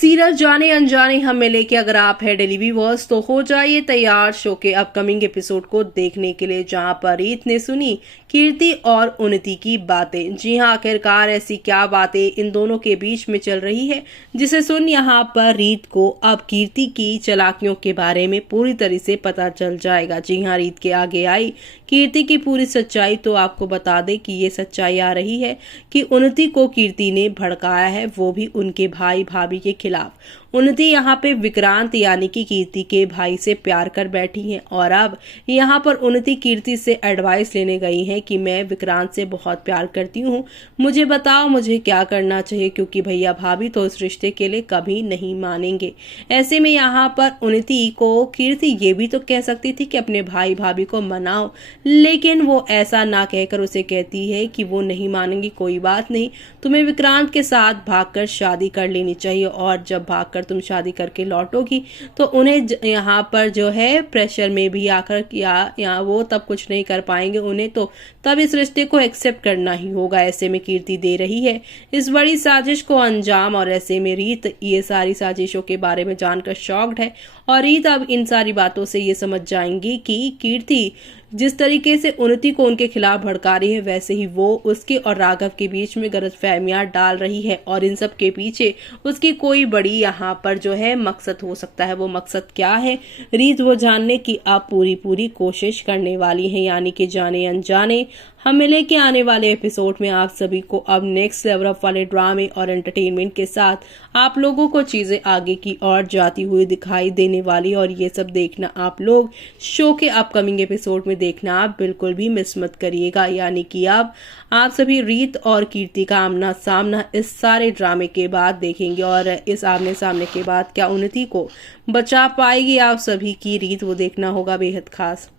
Serial जाने अनजाने हम मिले कि अगर आप है डेली व्यूअर्स तो हो जाइए तैयार शो के अपकमिंग एपिसोड को देखने के लिए, जहां पर रीत ने सुनी कीर्ति और उन्नति की बातें। जी हां, आखिरकार ऐसी क्या बातें इन दोनों के बीच में चल रही है जिसे सुन यहां पर रीत को अब कीर्ति की चालाकियों के बारे में पूरी तरह से पता चल जाएगा। जी हां, रीत के आगे आई कीर्ति की पूरी सच्चाई। तो आपको बता दें कि ये सच्चाई आ रही है कि उन्नति को कीर्ति ने भड़काया है, वो भी उनके भाई भाभी के खिलाफ। उन्नति यहाँ पे विक्रांत यानी कि कीर्ति के भाई से प्यार कर बैठी हैं और अब यहाँ पर उन्नति कीर्ति से एडवाइस लेने गई हैं कि मैं विक्रांत से बहुत प्यार करती हूँ, मुझे बताओ मुझे क्या करना चाहिए, क्योंकि भैया भाभी तो इस रिश्ते के लिए कभी नहीं मानेंगे। ऐसे में यहाँ पर उन्नति को कीर्ति ये भी तो कह सकती थी कि अपने भाई भाभी को मनाओ, लेकिन वो ऐसा ना कहकर उसे कहती है कि वो नहीं मानेंगी, कोई बात नहीं, तुम्हें विक्रांत के साथ भागकर शादी कर लेनी चाहिए और जब भागकर तुम शादी करके लौटोगी तो उन्हें यहाँ पर जो है प्रेशर में भी आकर यहाँ वो तब कुछ नहीं कर पाएंगे, उन्हें तो तब इस रिश्ते को एक्सेप्ट करना ही होगा। ऐसे में कीर्ति दे रही है इस बड़ी साजिश को अंजाम और ऐसे में रीत ये सारी साजिशों के बारे में जानकर शॉक्ड है और रीत अब इन सारी बातों से ये समझ जाएंगी कि कीर्ति जिस तरीके से उन्नति को उनके खिलाफ भड़का रही है, वैसे ही वो उसके और राघव के बीच में गलतफहमियां डाल रही है और इन सब के पीछे उसकी कोई बड़ी यहाँ पर जो है मकसद हो सकता है। वो मकसद क्या है रीत वो जानने की आप पूरी कोशिश करने वाली है, यानी कि जाने अनजाने हमें लेके आने वाले एपिसोड में आप सभी को अब नेक्स्ट लेवल अप वाले ड्रामे और एंटरटेनमेंट के साथ आप लोगों को चीजें आगे की ओर जाती हुई दिखाई देने वाली, और ये सब देखना आप लोग शो के अपकमिंग एपिसोड में देखना आप बिल्कुल भी मिस मत करिएगा। यानी कि अब आप सभी रीत और कीर्ति का आमना सामना इस सारे ड्रामे के बाद देखेंगे और इस आमने सामने के बाद क्या उन्नति को बचा पाएगी आप सभी की रीत, वो देखना होगा बेहद खास।